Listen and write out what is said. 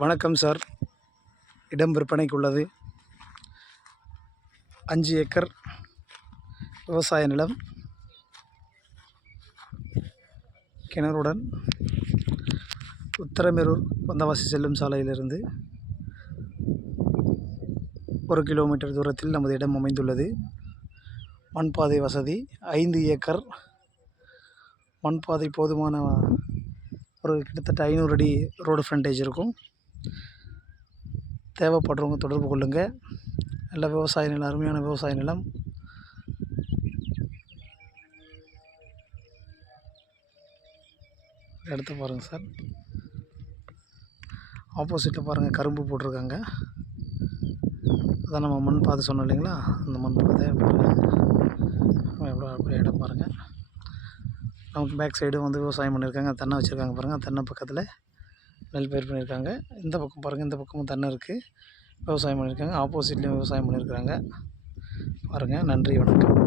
வணக்கம் சார். இடம் விற்பனைக்கு உள்ளது. 5 ஏக்கர் விவசாய நிலம், கிணறுடன் உத்தரமேரூர் வந்தவாசி செல்லும் சாலையிலிருந்து 1 கிலோமீட்டர் தூரத்தில் நமது இடம் அமைந்துள்ளது. மண்பாதை வசதி, 5 ஏக்கர் மண்பாதை போதுமான ஒரு கிட்டத்தட்ட 500 அடி ரோடு ஃப்ரண்டேஜ் இருக்கும். தேவைப்படுறவங்க தொடர்பு கொள்ளுங்கள். நல்ல விவசாய நிலம், அருமையான விவசாய நிலம். இடத்த பாருங்கள் சார். ஆப்போசிட்டில் பாருங்கள், கரும்பு போட்டிருக்காங்க. அதான் நம்ம மண் பாதை சொன்னோம் இல்லைங்களா, அந்த மண் பாதை பாருங்கள். எவ்வளோ அப்படியே இடம் பாருங்கள். நமக்கு பேக் சைடும் வந்து விவசாயம் பண்ணியிருக்காங்க. தென்னை வச்சுருக்காங்க பாருங்கள். தென்னை பக்கத்தில் நெல் பயிர் பண்ணியிருக்காங்க. இந்த பக்கம் பாருங்கள், இந்த பக்கமும் தென்னை இருக்குது, விவசாயம் பண்ணியிருக்காங்க. ஆப்போசிட்லேயும் விவசாயம் பண்ணியிருக்காங்க பாருங்கள். நன்றி, வணக்கம்.